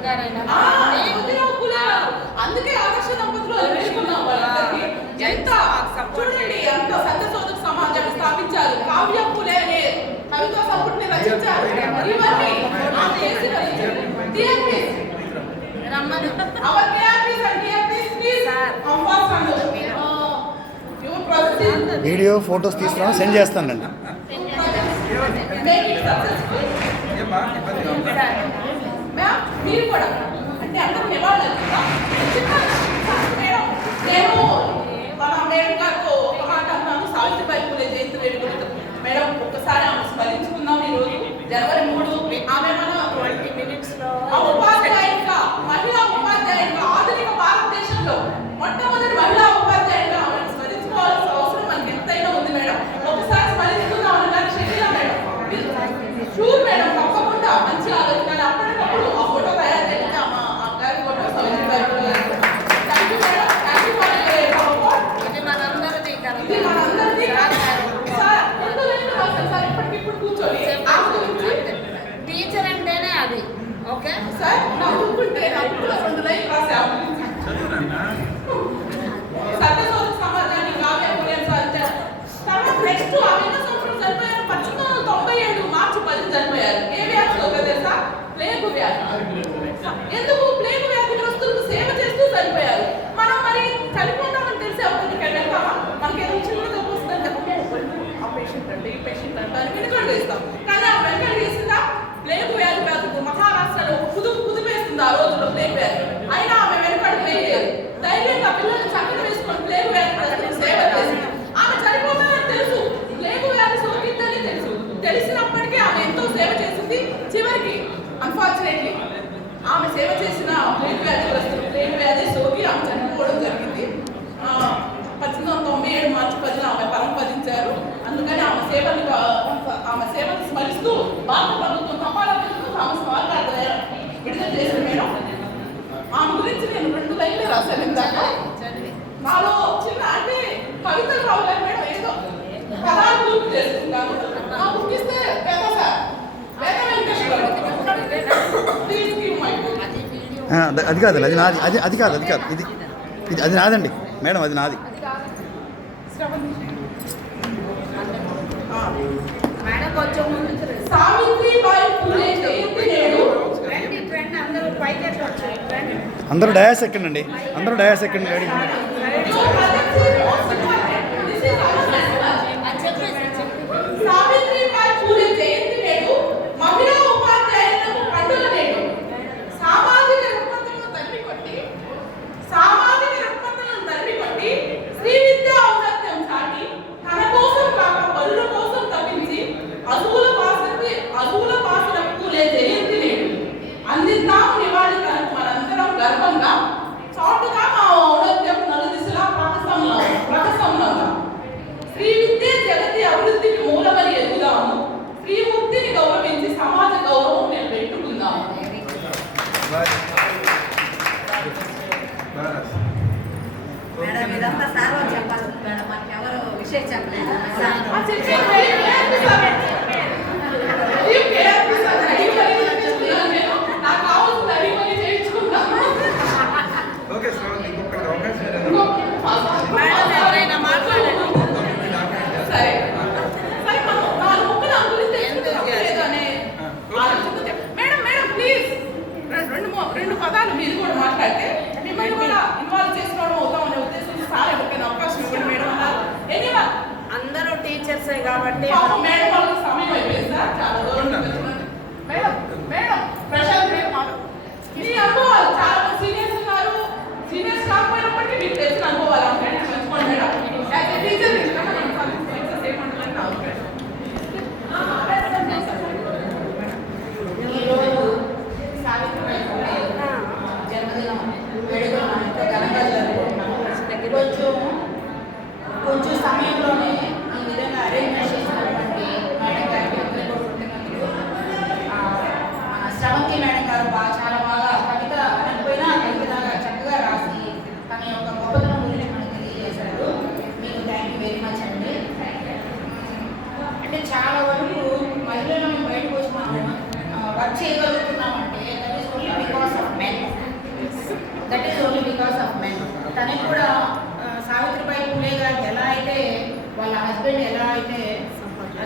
అత్తగారైనా అందుకే ఆదర్శ దంపతులు వేసుకున్నాం వాళ్ళందరికీ. ఎంత చూడండి ఎంత సత్యశోధక సమాజాన్ని స్థాపించారు. కావ్య పూలే అనే కవితా సంపుటిని రచించారు. ఇవన్నీ వీడియో ఫొటోస్ తీసుకున్నాం సెండ్ చేస్తానండి. మీరు కూడా అంటే అందరూ నివాళులు నేను మన మేడం గారితో ఒక మాట అన్నాను. సావిత్రిబాయి పూలే జయంతి వేడుకలు మేడం ఒక్కసారి ఆమె స్మరించుకుందాం. ఈ రోజు జనవరి 3 ఆమె మన 20 minutes లో ఉపాధ్యాయునిగా మహిళా ఉపాధ్యాయునిగా ఆధునిక భారతదేశంలో మొట్టమొదటి మహిళా ఉపాధ్యాయునిగా ఆమెను స్మరించుకోవాల్సిన అవసరం మనకి ఎంతైనా ఉంది మేడం. ఒకసారి స్మరించుకుందాం అన్నారు శరీర మేడం. షూర్ మేడం తప్పకుండా మంచి ఆలోచన. అప్పటికప్పుడు ఆ ఫోటో తయారు చేయండి. ఆ గారి photo Savitribai Phule. Thank you madam. Thank you for ఇది మనందరిది ఇది మనందరిది సార్. సార్ ఇప్పటికిప్పుడు కూర్చొని టీచర్ అంటేనే అది ఓకే సార్. నవ్వుకుంటే నవ్వులో 2 లైన్లు రాశాము. సత్యశోధక సమాజాన్ని కావ్య పూలే సాధించారు. తర్వాత నెక్స్ట్ ఆమె సంవత్సరం చనిపోయారు. 1897 మార్చి 10 చనిపోయారు. ఏ వ్యాధితో తెలుసా? ప్లేగు వ్యాధి. ఎందుకు? ప్లేగు వ్యాధిగ్రస్తులకు సేవ చేస్తూ చనిపోయారు. మనం మరి చనిపోతామని తెలిసి ఎవరికి వెళ్తామా? మనకి ఏదో చిన్న జబ్బు వస్తుందని ఆ పేషెంట్ అంటే ఈ పేషెంట్ అంటే అని వెనుకడు వేస్తాం. కానీ ఆ వెనుకడు వేసిందా? ప్లేగు వ్యాధి వ్యాధికి మహారాష్ట్రలో కుదిపేస్తుంది ఆ రోజుల్లో ప్లేగు వ్యాధి. అయినా ఆమె వెనుకడు వేయలేదు. ధైర్యంగా పిల్లల్ని చక్కర వేసుకొని ప్లేగు వ్యాధి సేవ చేసింది. ఆమె చనిపోతానని తెలుసు, ప్లేగు వ్యాధి సోకిందని తెలుసు. తెలిసినప్పటికీ ఆమె ఎంతో సేవ చేసింది. చివరికి అన్ఫార్చునేట్లీ ఆమె సేవ చేసిన ప్లేగు వ్యాధిగ్రస్తులు ప్లేగు వ్యాధి సోకి ఆమె చనిపోవడం జరిగింది. 1897 మార్చి 10 ఆమె పరంపదించారు. అందుకని ఆమె సేవను స్మరిస్తూ భారత ప్రభుత్వం తపాలా బిల్లును థామస్ వాల్టర్ విడుదల చేసింది మేడం. ఆమె గురించి నేను 2 లైన్లు రాశాను ఇందాక. నాలో చిన్న అంటే కవితలు రావాలి మేడం. ఏదో పదాలు పూర్తి చేసుకుంటాను. ఆ బుక్ ఇస్తే పెద్ద సార్ అది కాదండి, అది నాది. అది కాదు ఇది అది నాదండి మేడం, అది నాది. మేడం కొంచెం ముందుకు రండి. సావిత్రిబాయి పూలే జయంతి నేడు. రండి అందరూ పైకి వచ్చారు. అందరూ డయాస్ ఎక్కండి, అందరూ డయాస్ ఎక్కండి. రెడీ సావిత్రిబాయి పూలే జయంతి నేడు మహిళా ఉపాధ్యాయులకు పండుగ నేడు. సామాజిక రుగ్మతలను తరిమి కొట్టి శ్రీ విద్యా ఔన్నత్యం చాటి తన కోసం కాక పరుల కోసం తప్పించి అసువుల పాసన పూలే జయంతి నేడు. అందిద్దాము నివాళి తనకు మనందరం గర్వంగా చాటుగా మా ఔన్నత్యం నలుదిశలా ప్రకసంలో శ్రీ విద్య జగతి అభివృద్ధికి మూలమని ఎదుగుదాము. శ్రీ ముక్తిని గౌరవించి సమాజ గౌరవం నిలబెట్టుకుందాము. మేడం ఇదంతా సార్ వాళ్ళు చెప్పాలి మేడం, మనకి ఎవరు విషయం చెప్పలేదు. మేడం ఎవరైనా మాట్లాడండి. సరే మనం 4 ముక్కలు ఆ గురించి తెలుసుకోలేదు అనే ఆలోచనతో మేడం ప్లీజ్ 2 పదాలు మీరు కూడా మాట్లాడితే మిమ్మల్ని కూడా ఇన్వాల్వ్ చేసుకోవడం అవుతామనే ఉద్దేశంతో సార్ ఎవరికైనా అవకాశం ఇవ్వండి మేడం అన్నారు. అందరూ టీచర్సే కాబట్టి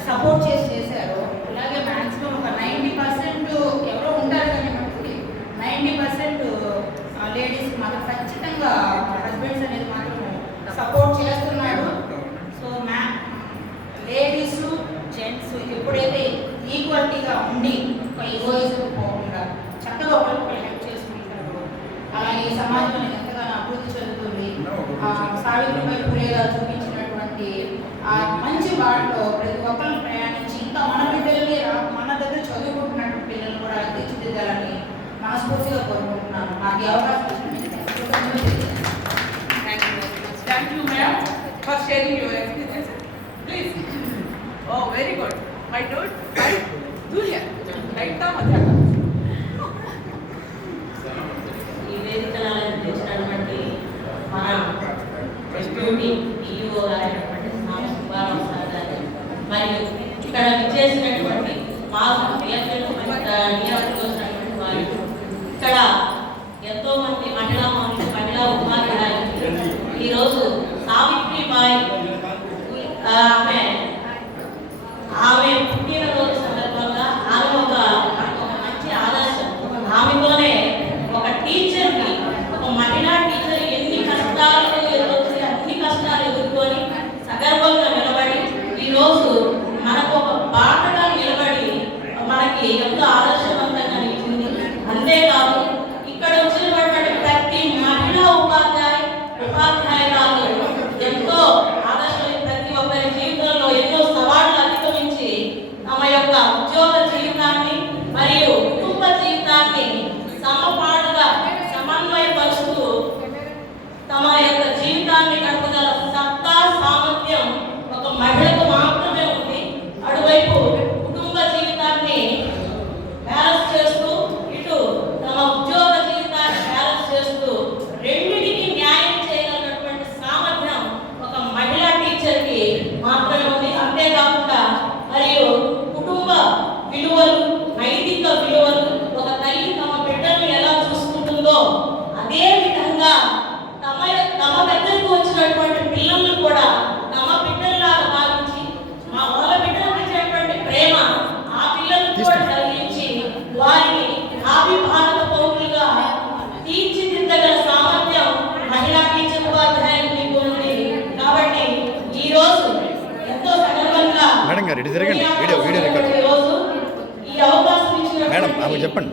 సపోర్ట్ చేశారు. అలాగే మ్యాక్సిమం ఒక 90% ఎవరో ఉంటారు కానీ మనకి 90% లేడీస్ మాత్రం ఖచ్చితంగా హస్బెండ్స్ అనేది మాత్రం సపోర్ట్ చేస్తున్నారు. సో లేడీస్ జెంట్స్ ఎప్పుడైతే ఈక్వాలిటీగా ఉండి ఒక ఈగోయిజం పోకుండా చక్కగా ఒకరికి హెల్ప్ చేసుకుంటారు, అలాగే సమాజం అనేది ఎంతగానో అభివృద్ధి చెందుతుంది. సావిత్రిబాయి పూలే గారు చూపించినటువంటి ఆ మంచి బాటలో ప్రతి ఒక్కరిని ప్రయాణించి ఇంకా మన బిడ్డలకి మన దగ్గర చదువుకుంటున్నటువంటి పిల్లలు కూడా తీర్చిదిద్దాలని మనస్ఫూర్తిగా కోరుకుంటున్నాను. నాకు ఈ అవకాశం Thank you, ma'am, for sharing your experience. Please. Oh, very good. My dude, right? Julia, right now, Madhya. ఈ వేదికను అలంకరించినటువంటి మన ఎస్పీ ఈఓ గారైనటువంటి సుబ్బారావు సార్ గారు మరియు ఇక్కడ విచ్చేసినటువంటి మా నియోజకవర్గం వచ్చినటువంటి వారు, ఇక్కడ ఎంతో మంది మహిళా ఉపాధ్యాయులు ఈరోజు సావిత్రిబాయి ఆమె పుట్టినరోజు సందర్భంగా ఆమె ఒక మంచి ఆదర్శం. ఆమెతోనే ఒక టీచర్ని, ఒక మహిళా టీచర్ ఎన్ని కష్టాలు ఎదుర్కొంది, అన్ని కష్టాలు ఎదుర్కొని సగర్వంగా నిలబడి ఈరోజు మనకు ఒక బాటగా నిలబడి మనకి ఎంతో ఆదర్శవంతంగా నిలిచింది. అంతేకాదు ఇక్కడ వచ్చినటువంటి ప్రతి మహిళా ఉపాధ్యాయురాలు ఎంతో ఆదర్శం. ప్రతి ఒక్కరి జీవితంలో ఎన్నో సవాళ్లు అధిగమించి తమ యొక్క ఉద్యోగ జీవితాన్ని మరియు కుటుంబ జీవితాన్ని సమపాడుగా సమన్వయపరుస్తూ తమ యొక్క జీవితాన్ని గడపగల సత్తా సామర్థ్యం ఒక మహిళకు మాత్రమే ఉంది. అటువైపు కుటుంబ జీవితాన్ని బ్యాలెన్స్ చేస్తూ ఇటు తమ ఉద్యోగ జీవితాన్ని బ్యాలెన్స్ చేస్తూ రెండింటికి న్యాయం చేయగలిగినటువంటి సామర్థ్యం ఒక మహిళా టీచర్కి మాత్రమే ఉంది. అంతేకాకుండా మరియు కుటుంబ విలువలు, నైతిక విలువలు, ఒక తల్లి తమ బిడ్డను ఎలా చూసుకుంటుందో అదే విధంగా తమ దగ్గరకు వచ్చినటువంటి పిల్లలను కూడా తమ బిడ్డల్లాగా భావించి వాళ్ళ బిడ్డలకు ఇచ్చేటువంటి ప్రేమ ఆ పిల్లలకు కూడా కలిగించి వారిని భారత పౌరులుగా తీర్చిదిద్దగల సామర్థ్యం మహిళా టీచర్ ఉపాధ్యాయులకు ఉంది. కాబట్టి ఈ రోజు ఎంతో సగర్వంగా మేడం గారు ఇటు తిరగండి, వీడియో రికార్డ్. ఈ అవకాశం ఇచ్చిన మేడం ఆమె చెప్పండి.